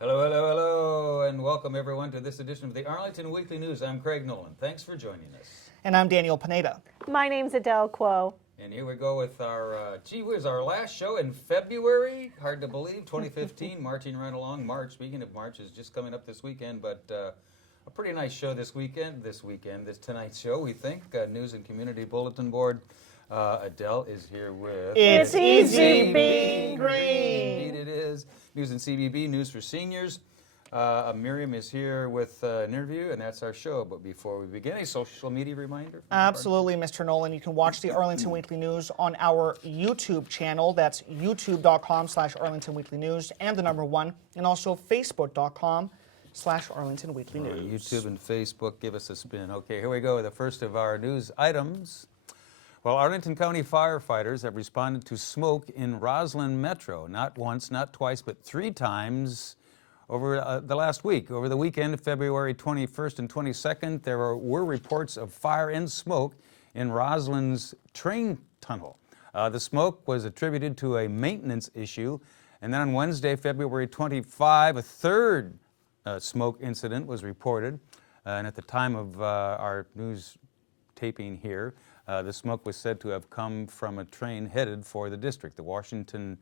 Hello, hello, hello, and welcome everyone to this edition of the Arlington Weekly News. I'm Craig Nolan. Thanks for joining us. And I'm Daniel Pineda. My name's Adele Quo. And here we go with our, our last show in February. Hard to believe, 2015, marching right along. March, speaking of March, is just coming up this weekend, but a pretty nice show this tonight's show, we think. News and Community Bulletin Board. Adele is here with... It's easy being green. Indeed it is. News and CBB, News for Seniors. Miriam is here with an interview, and that's our show. But before we begin, a social media reminder. Absolutely, Mr. Nolan. You can watch the Arlington Weekly News on our YouTube channel. That's youtube.com/Arlington Weekly News and the number 1, and also facebook.com/Arlington Weekly News. YouTube and Facebook, give us a spin. Okay, here we go. The first of our news items. Well, Arlington County firefighters have responded to smoke in Roslyn Metro, not once, not twice, but 3 times over the last week. Over the weekend, February 21st and 22nd, there were reports of fire and smoke in Roslyn's train tunnel. The smoke was attributed to a maintenance issue, and then on Wednesday, February 25, a third smoke incident was reported, and at the time of our news taping here, the smoke was said to have come from a train headed for the district. The Washington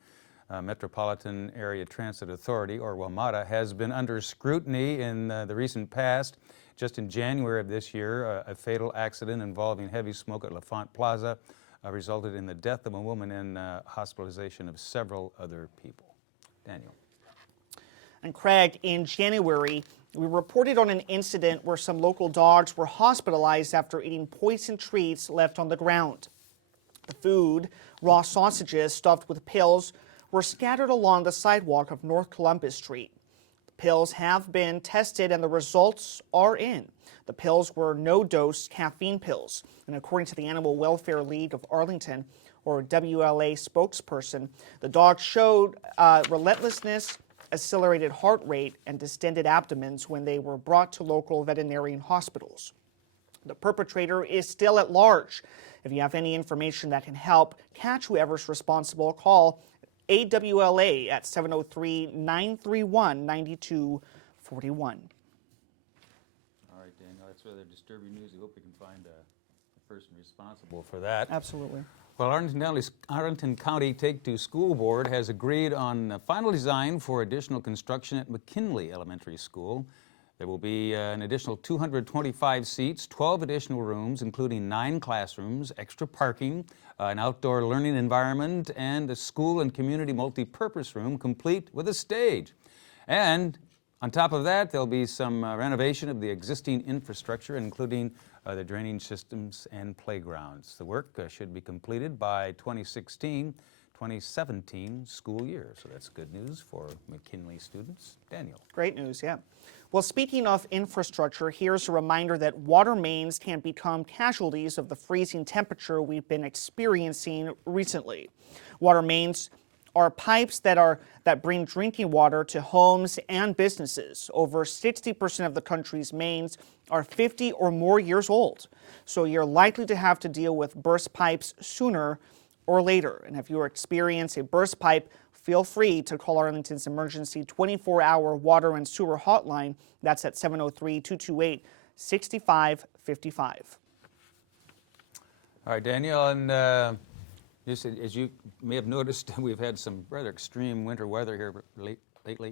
Metropolitan Area Transit Authority, or WMATA, has been under scrutiny in the recent past. Just in January of this year, a fatal accident involving heavy smoke at LaFont Plaza resulted in the death of a woman and hospitalization of several other people. Daniel. And Craig, in January, we reported on an incident where some local dogs were hospitalized after eating poisoned treats left on the ground. The food, raw sausages stuffed with pills, were scattered along the sidewalk of North Columbus Street. The pills have been tested and the results are in. The pills were no-dose caffeine pills. And according to the Animal Welfare League of Arlington, or WLA spokesperson, the dogs showed relentlessness, accelerated heart rate, and distended abdomens when they were brought to local veterinarian hospitals. The perpetrator is still at large. If you have any information that can help catch whoever's responsible, call AWLA at 703-931-9241. All right, Daniel, that's rather disturbing news. I hope we can find the person responsible for that. Absolutely. Well, Arlington County Take-Two School Board has agreed on a final design for additional construction at McKinley Elementary School. There will be an additional 225 seats, 12 additional rooms, including 9 classrooms, extra parking, an outdoor learning environment, and a school and community multi-purpose room complete with a stage. And on top of that, there'll be some renovation of the existing infrastructure, including the drainage systems and playgrounds. The work should be completed by 2016-2017 school year. So that's good news for McKinley students. Daniel. Great news, yeah. Well, speaking of infrastructure, here's a reminder that water mains can become casualties of the freezing temperature we've been experiencing recently. Water mains are pipes that bring drinking water to homes and businesses. Over 60% of the country's mains are 50 or more years old, so you're likely to have to deal with burst pipes sooner or later. And if you experience a burst pipe, feel free to call Arlington's emergency 24-hour water and sewer hotline. That's at 703-228-6555. All right, Daniel, and as you may have noticed, we've had some rather extreme winter weather here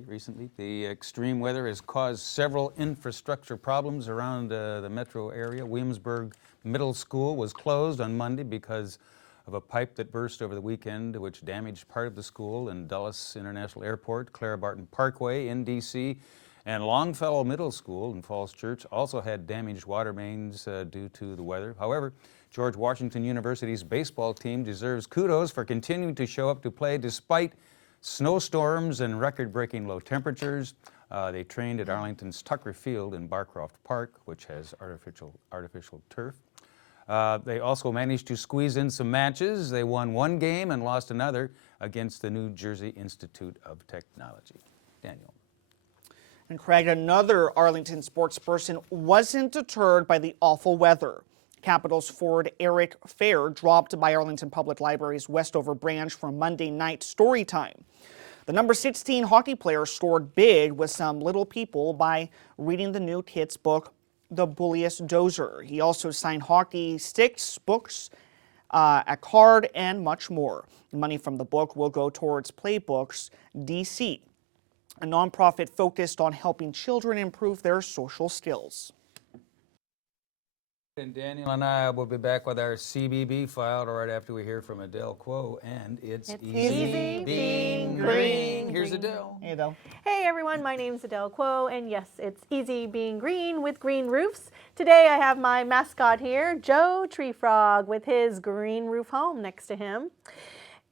recently. The extreme weather has caused several infrastructure problems around the metro area. Williamsburg Middle School was closed on Monday because of a pipe that burst over the weekend, which damaged part of the school. And Dulles International Airport, Clara Barton Parkway in D.C., and Longfellow Middle School in Falls Church also had damaged water mains due to the weather. However, George Washington University's baseball team deserves kudos for continuing to show up to play despite snowstorms and record-breaking low temperatures. They trained at Arlington's Tucker Field in Barcroft Park, which has artificial turf. They also managed to squeeze in some matches. They won one game and lost another against the New Jersey Institute of Technology. Daniel. And Craig, another Arlington sports person wasn't deterred by the awful weather. Capitals forward Eric Fair dropped by Arlington Public Library's Westover branch for Monday night story time. The number 16 hockey player scored big with some little people by reading the new kids' book, The Bulliest Dozer. He also signed hockey sticks, books, a card, and much more. Money from the book will go towards Playbooks DC, a nonprofit focused on helping children improve their social skills. And Daniel and I will be back with our CBB file right after we hear from Adele Quo, and it's easy being green. Here's Adele. Hey, Adele. Hey everyone, my name's Adele Quo, and yes, it's easy being green with green roofs. Today I have my mascot here, Joe Tree Frog, with his green roof home next to him.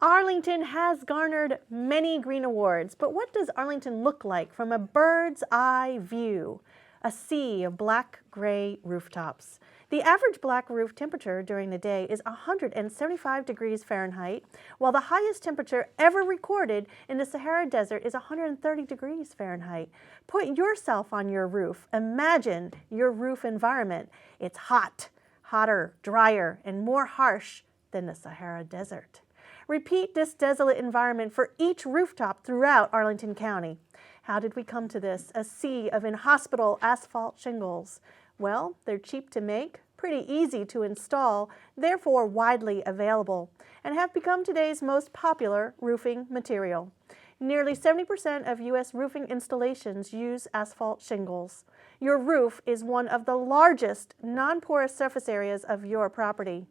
Arlington has garnered many green awards, but what does Arlington look like from a bird's eye view? A sea of black-gray rooftops. The average black roof temperature during the day is 175 degrees Fahrenheit, while the highest temperature ever recorded in the Sahara Desert is 130 degrees Fahrenheit. Put yourself on your roof. Imagine your roof environment. It's hot, hotter, drier, and more harsh than the Sahara Desert. Repeat this desolate environment for each rooftop throughout Arlington County. How did we come to this? A sea of inhospitable asphalt shingles. Well, they're cheap to make, pretty easy to install, therefore widely available, and have become today's most popular roofing material. Nearly 70% of U.S. roofing installations use asphalt shingles. Your roof is one of the largest non-porous surface areas of your property.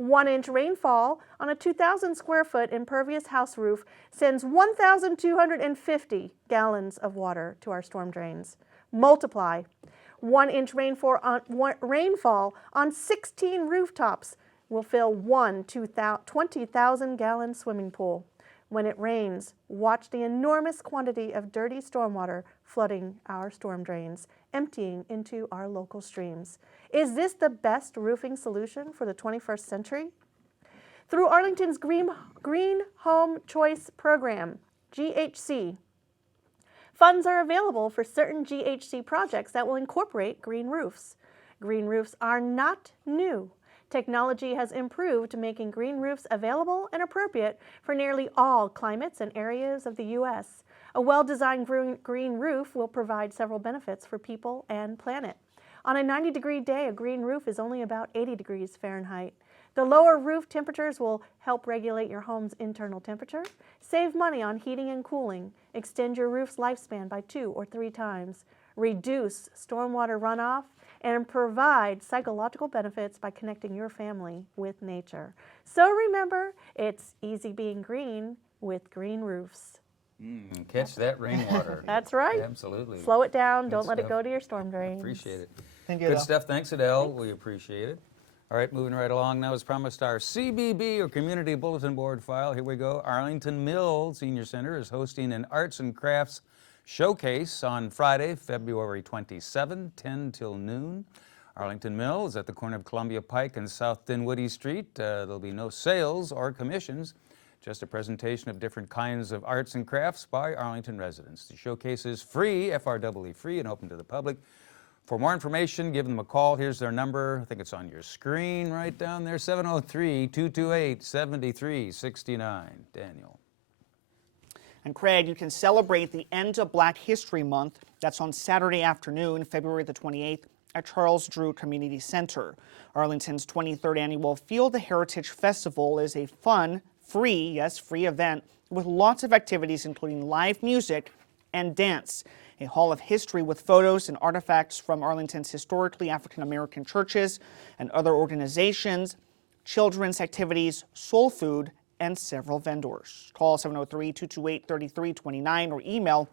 1-inch rainfall on a 2,000 square foot impervious house roof sends 1,250 gallons of water to our storm drains. Multiply 1-inch rainfall on 16 rooftops will fill one 20,000 gallon swimming pool. When it rains, watch the enormous quantity of dirty stormwater flooding our storm drains, emptying into our local streams. Is this the best roofing solution for the 21st century? Through Arlington's Green Home Choice Program, GHC, funds are available for certain GHC projects that will incorporate green roofs. Green roofs are not new. Technology has improved, making green roofs available and appropriate for nearly all climates and areas of the U.S. A well-designed green roof will provide several benefits for people and planet. On a 90-degree day, a green roof is only about 80 degrees Fahrenheit. The lower roof temperatures will help regulate your home's internal temperature, save money on heating and cooling, extend your roof's lifespan by 2 or 3 times, reduce stormwater runoff, and provide psychological benefits by connecting your family with nature. So remember, it's easy being green with green roofs. Catch that rainwater. That's right. Absolutely. Slow it down. Good Don't let it stuff. go to your storm drains. Appreciate it. Thank you, Good Adele. stuff. Thanks, Adele. We appreciate it. All right, moving right along now, as promised, our CBB, or Community Bulletin Board file. Here we go. Arlington Mill Senior Center is hosting an arts and crafts showcase on Friday, February 27, 10 till noon. Arlington Mill is at the corner of Columbia Pike and South Dinwiddie Street. There'll be no sales or commissions, just a presentation of different kinds of arts and crafts by Arlington residents. The showcase is free, FREE free, and open to the public. For more information, give them a call. Here's their number. I think it's on your screen right down there, 703-228-7369. Daniel. And Craig, you can celebrate the end of Black History Month. That's on Saturday afternoon, February the 28th, at Charles Drew Community Center. Arlington's 23rd annual Feel the Heritage Festival is a fun, free event with lots of activities including live music and dance. A hall of history with photos and artifacts from Arlington's historically African-American churches and other organizations, children's activities, soul food, and several vendors. Call 703-228-3329 or email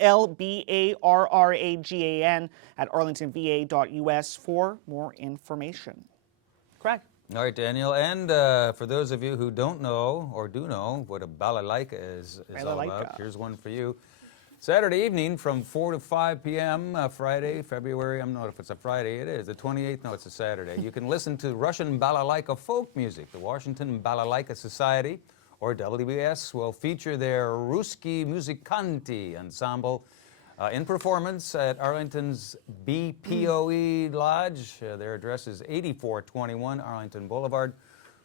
lbarragan@arlingtonva.us for more information. Craig. All right, Daniel. And for those of you who don't know or do know what a balalaika is all about, here's one for you. Saturday evening from 4 to 5 p.m., Friday, February, I don't know if it's a Friday, it is, the 28th, no, it's a Saturday. You can listen to Russian balalaika folk music. The Washington Balalaika Society, or WBS, will feature their Ruski Muzikanti ensemble in performance at Arlington's BPOE Lodge. Their address is 8421 Arlington Boulevard.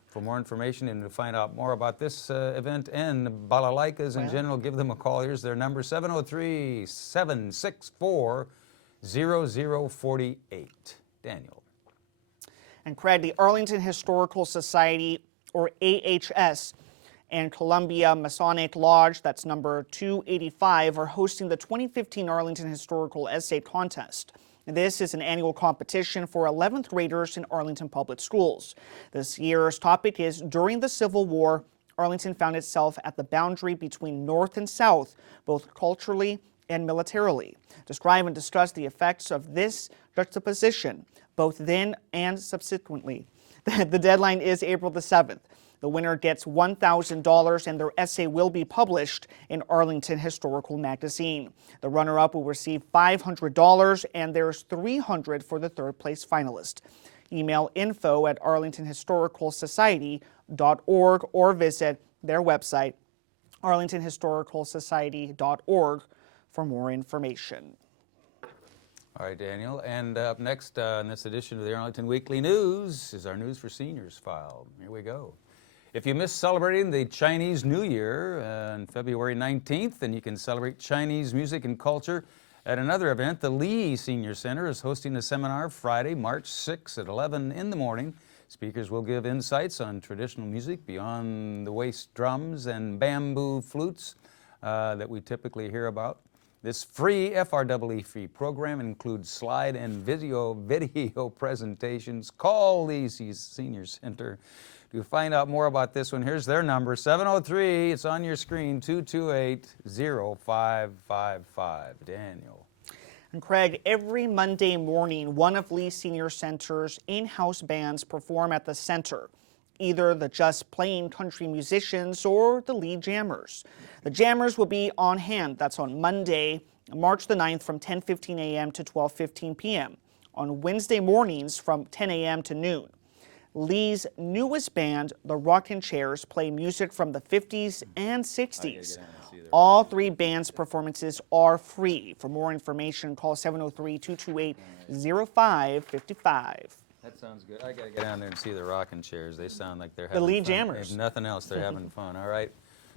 For more information and to find out more about this event and balalaikas in general, give them a call. Here's their number, 703-764-0048. Daniel. And Craig, the Arlington Historical Society, or AHS, and Columbia Masonic Lodge, that's number 285, are hosting the 2015 Arlington Historical Essay Contest. This is an annual competition for 11th graders in Arlington Public Schools. This year's topic is During the Civil War, Arlington found itself at the boundary between North and South, both culturally and militarily. Describe and discuss the effects of this juxtaposition, both then and subsequently. The deadline is April the 7th. The winner gets $1,000 and their essay will be published in Arlington Historical Magazine. The runner-up will receive $500 and there's $300 for the third place finalist. Email info@arlingtonhistoricalsociety.org or visit their website, arlingtonhistoricalsociety.org, for more information. All right, Daniel. And up next in this edition of the Arlington Weekly News is our News for Seniors file. Here we go. If you miss celebrating the Chinese New Year on February 19th, then you can celebrate Chinese music and culture at another event. The Lee Senior Center is hosting a seminar Friday, March 6th at 11 in the morning. Speakers will give insights on traditional music beyond the waist drums and bamboo flutes that we typically hear about. This free FREE program includes slide and video presentations. Call the Senior Center to find out more about this one. Here's their number, 703, it's on your screen, 228-0555. Daniel. And Craig, every Monday morning, one of Lee Senior Center's in-house bands perform at the center, either the Just Plain Country Musicians or the Lee Jammers. The Jammers will be on hand. That's on Monday, March the 9th from 10:15 a.m. to 12:15 p.m. On Wednesday mornings from 10 a.m. to noon. Lee's newest band, the Rockin' Chairs, play music from the 50s and 60s. All three bands' performances are free. For more information, call 703-228-0555. That sounds good. I gotta get down there and see the Rockin' Chairs. They sound like they're having The Lee fun. Jammers. If nothing else, they're having fun. All right.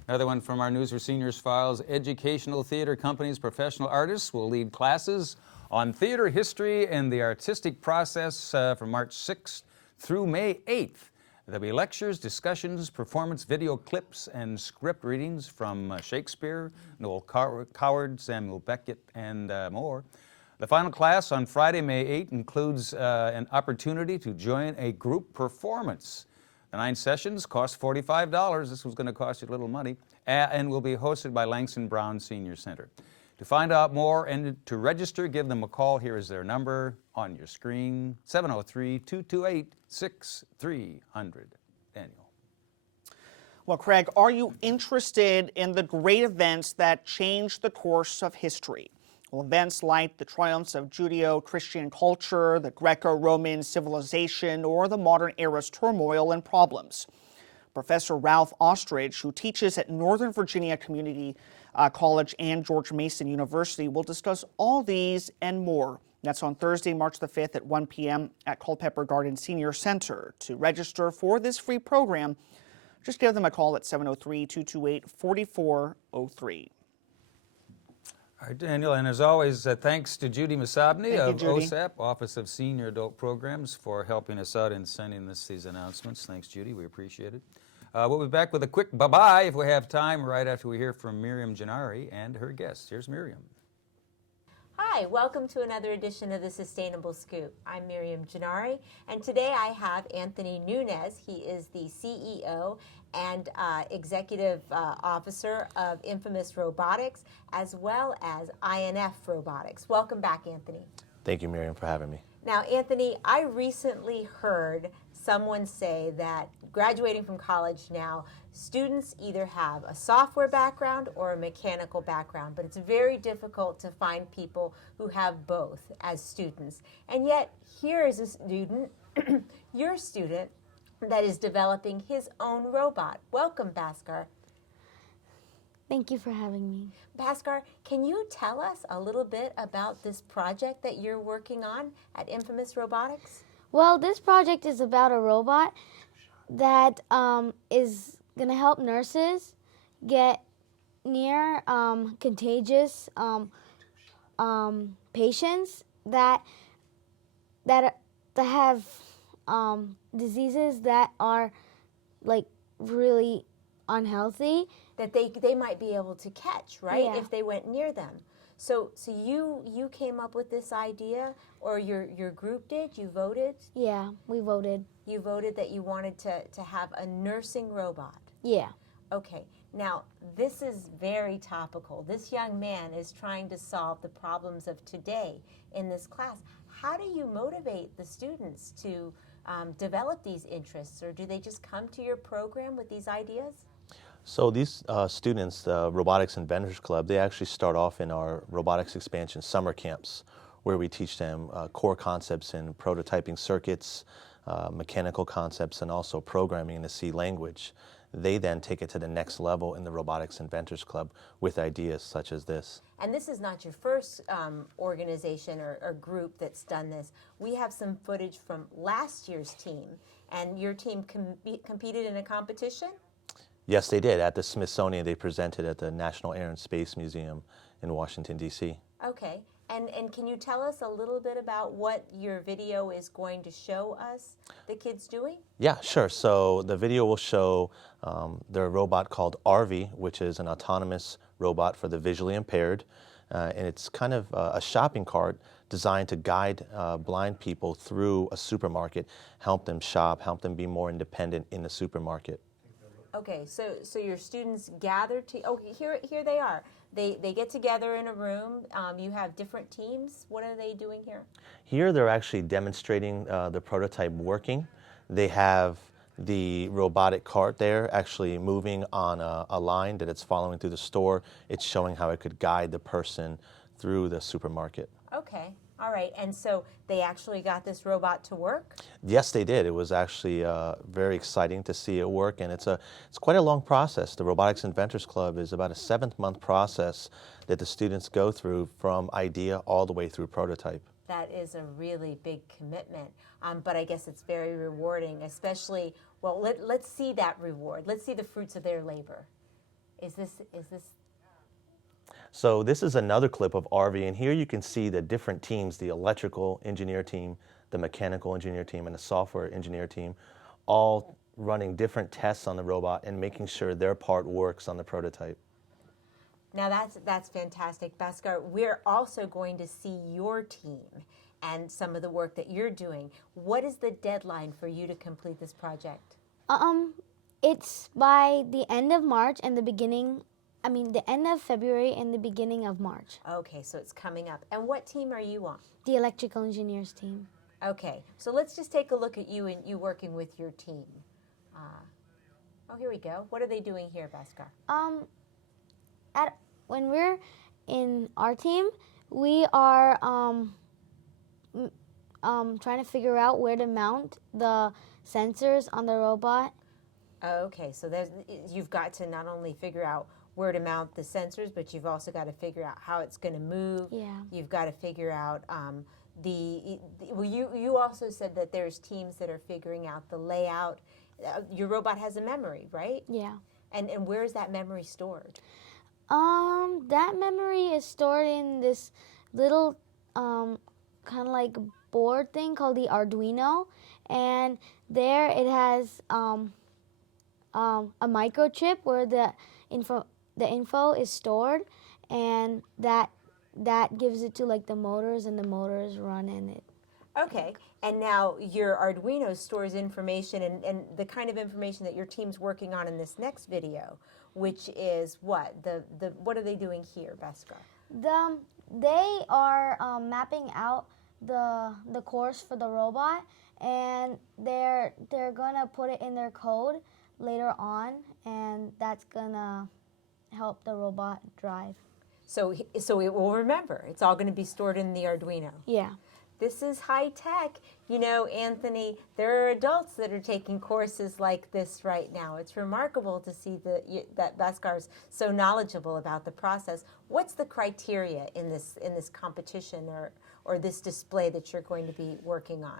Another one from our News for Seniors files. Educational theater companies, professional artists will lead classes on theater history and the artistic process from March 6th through May 8th. There'll be lectures, discussions, performance video clips, and script readings from Shakespeare, Noel Coward, Samuel Beckett, and more. The final class on Friday, May 8th includes an opportunity to join a group performance. The 9 sessions cost $45. This was going to cost you a little money, and will be hosted by Langston Brown Senior Center. To find out more and to register, give them a call. Here is their number on your screen, 703-228-6300. Daniel. Well, Craig, are you interested in the great events that changed the course of history? Well, events like the triumphs of Judeo-Christian culture, the Greco-Roman civilization, or the modern era's turmoil and problems. Professor Ralph Ostrich, who teaches at Northern Virginia Community College and George Mason University, will discuss all these and more. That's on Thursday, March the 5th at 1 p.m. at Culpeper Garden Senior Center. To register for this free program, just give them a call at 703-228-4403. All right, Daniel, and as always, thanks to Judy Masabny of Judy. OSAP, Office of Senior Adult Programs, for helping us out in sending us these announcements. Thanks, Judy. We appreciate it. We'll be back with a quick bye-bye if we have time, right after we hear from Miriam Gennari and her guests. Here's Miriam. Hi, welcome to another edition of the Sustainable Scoop. I'm Miriam Gennari, and today I have Anthony Nunez. He is the CEO and Executive Officer of Infamous Robotics, as well as INF Robotics. Welcome back, Anthony. Thank you, Miriam, for having me. Now, Anthony, I recently heard someone say that graduating from college now, students either have a software background or a mechanical background, but it's very difficult to find people who have both as students. And yet, here is a student, your student, that is developing his own robot. Welcome, Bhaskar. Thank you for having me. Bhaskar, can you tell us a little bit about this project that you're working on at Infamous Robotics? Well, this project is about a robot that is gonna help nurses get near contagious patients that have diseases that are like really unhealthy. That they might be able to catch, right? Yeah. If they went near them. So you came up with this idea, or your group did? You voted? Yeah, we voted. You voted that you wanted to have a nursing robot. Yeah. Okay, now this is very topical. This young man is trying to solve the problems of today in this class. How do you motivate the students to develop these interests, or do they just come to your program with these ideas? So these students, the Robotics Inventors Club, they actually start off in our robotics expansion summer camps, where we teach them core concepts in prototyping circuits, mechanical concepts, and also programming in the C language. They then take it to the next level in the Robotics Inventors Club with ideas such as this. And this is not your first organization or group that's done this. We have some footage from last year's team, and your team competed in a competition? Yes, they did. At the Smithsonian, they presented at the National Air and Space Museum in Washington, D.C. Okay, and can you tell us a little bit about what your video is going to show us the kids doing? Yeah, sure. So the video will show their robot called RV, which is an autonomous robot for the visually impaired. And it's kind of a shopping cart designed to guide blind people through a supermarket, help them shop, help them be more independent in the supermarket. Okay, so your students gather to, oh, here they are. They get together in a room. You have different teams. What are they doing here? Here they're actually demonstrating the prototype working. They have the robotic cart there actually moving on a line that it's following through the store. It's showing how it could guide the person through the supermarket. Okay, all right. And so they actually got this robot to work? Yes, they did. It was actually very exciting to see it work, and it's quite a long process. The Robotics Inventors Club is about a 7-month process that the students go through from idea all the way through prototype. That is a really big commitment, but I guess it's very rewarding, especially, well, let's see that reward. Let's see the fruits of their labor. Is this? So this is another clip of RV, and here you can see the different teams, the electrical engineer team, the mechanical engineer team, and the software engineer team, all running different tests on the robot and making sure their part works on the prototype. Now that's fantastic, Bhaskar. We're also going to see your team and some of the work that you're doing. What is the deadline for you to complete this project? It's by the end of March and the end of February and the beginning of March. Okay, so it's coming up. And what team are you on? The electrical engineers team. Okay, so let's just take a look at you and you working with your team. Oh, here we go. What are they doing here, Bhaskar? When we're in our team, we are trying to figure out where to mount the sensors on the robot. Okay, so you've got to not only figure out where to mount the sensors, but you've also got to figure out how it's going to move. Yeah. You've got to figure out you also said that there's teams that are figuring out the layout. Your robot has a memory, right? Yeah. And where is that memory stored? That memory is stored in this little kind of like board thing called the Arduino, and there it has a microchip where the info is stored, and that gives it to like the motors, and the motors run in it. Okay, and now your Arduino stores information and the kind of information that your team's working on in this next video, which is what? What are they doing here, Bhaskar? They are mapping out the course for the robot, and they're gonna put it in their code later on, and that's gonna help the robot drive. So it will remember. It's all going to be stored in the Arduino. Yeah. This is high tech. You know, Anthony, there are adults that are taking courses like this right now. It's remarkable to see that Bhaskar's so knowledgeable about the process. What's the criteria in this competition, or this display that you're going to be working on?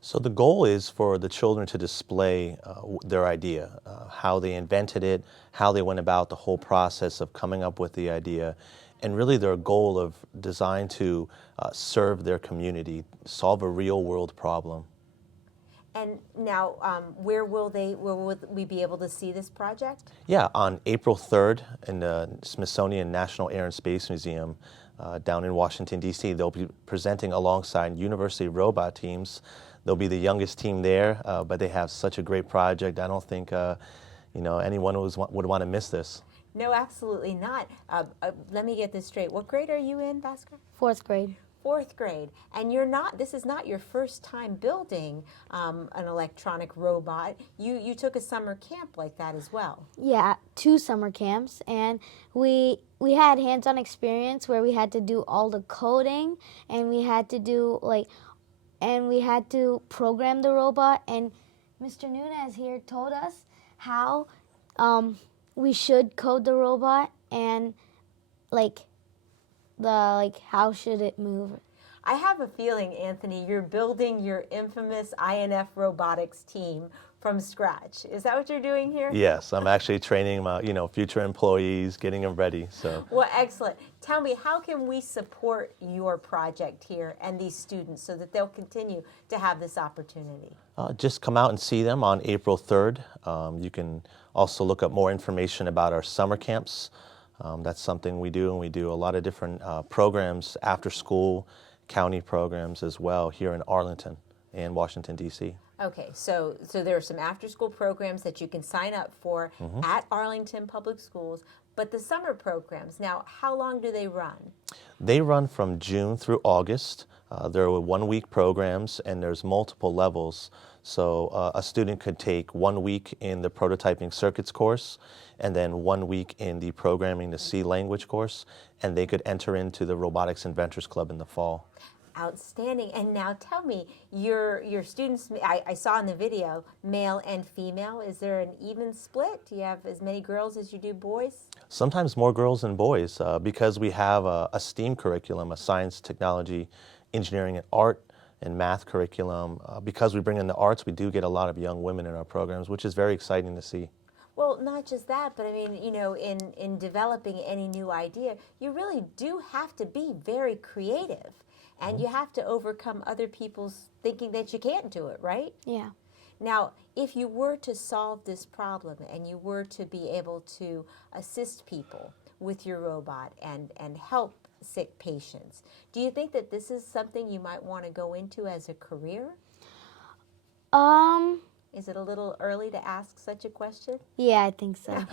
So the goal is for the children to display their idea, how they invented it, how they went about the whole process of coming up with the idea, and really their goal of designed to serve their community, solve a real world problem. And now, where will we be able to see this project? Yeah, on April 3rd in the Smithsonian National Air and Space Museum down in Washington, D.C. They'll be presenting alongside university robot teams. They'll be the youngest team there, but they have such a great project. I don't think anyone would want to miss this. No, absolutely not. Let me get this straight. What grade are you in, Bhaskar? 4th grade. 4th grade. And this is not your first time building an electronic robot. You took a summer camp like that as well. Yeah, 2 summer camps, and we had hands-on experience where we had to do all the coding, and we had to do we had to program the robot. And Mr. Nunez here told us how we should code the robot and how should it move. I have a feeling, Anthony, you're building your infamous INF Robotics team from scratch. Is that what you're doing here? Yes, I'm actually training my future employees, getting them ready. So. Well, excellent. Tell me, how can we support your project here and these students so that they'll continue to have this opportunity? Just come out and see them on April 3rd. You can also look up more information about our summer camps. That's something we do, and we do a lot of different programs, after school, county programs as well here in Arlington and Washington, D.C. Okay, so there are some after-school programs that you can sign up for at Arlington Public Schools, but the summer programs, now, how long do they run? They run from June through August. There are 1-week programs, and there's multiple levels. So a student could take 1 week in the prototyping circuits course, and then 1 week in the programming the C language course, and they could enter into the Robotics Inventors Club in the fall. Outstanding. And now tell me, your students, I saw in the video, male and female. Is there an even split? Do you have as many girls as you do boys? Sometimes more girls than boys because we have a STEAM curriculum, a science, technology, engineering, and art and math curriculum. Because we bring in the arts, we do get a lot of young women in our programs, which is very exciting to see. Well, not just that, but I mean, in developing any new idea, you really do have to be very creative. And you have to overcome other people's thinking that you can't do it, right? Yeah. Now, if you were to solve this problem and you were to be able to assist people with your robot and help sick patients, do you think that this is something you might want to go into as a career? Is it a little early to ask such a question? Yeah, I think so.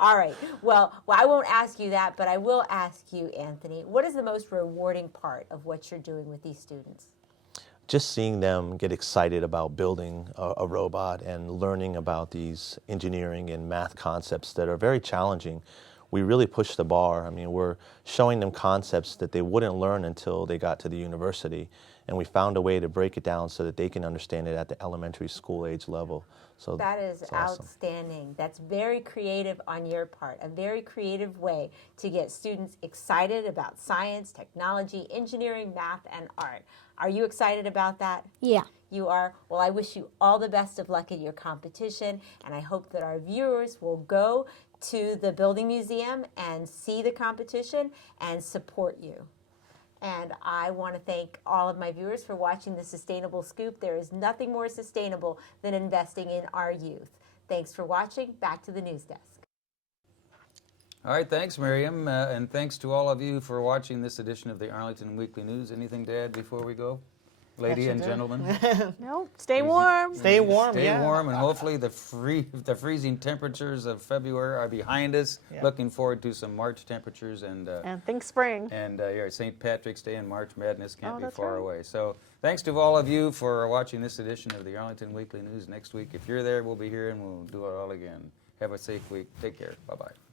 All right. Well, I won't ask you that, but I will ask you, Anthony, what is the most rewarding part of what you're doing with these students? Just seeing them get excited about building a robot and learning about these engineering and math concepts that are very challenging. We really push the bar. I mean, we're showing them concepts that they wouldn't learn until they got to the university. And we found a way to break it down so that they can understand it at the elementary school age level. So that is awesome. Outstanding. That's very creative on your part, a very creative way to get students excited about science, technology, engineering, math, and art. Are you excited about that? Yeah. You are? Well, I wish you all the best of luck at your competition, and I hope that our viewers will go to the Building Museum and see the competition and support you. And I want to thank all of my viewers for watching The Sustainable Scoop. There is nothing more sustainable than investing in our youth. Thanks for watching. Back to the news desk. All right, thanks, Miriam, and thanks to all of you for watching this edition of the Arlington Weekly News. Anything to add before we go? Lady and gentlemen? No, stay warm. Stay warm, Stay yeah. warm, and hopefully the freezing temperatures of February are behind us. Yeah. Looking forward to some March temperatures and think spring. St. Patrick's Day and March Madness can't be that's far right. away. So thanks to all of you for watching this edition of the Arlington Weekly News. Next week, if you're there, we'll be here and we'll do it all again. Have a safe week. Take care. Bye-bye.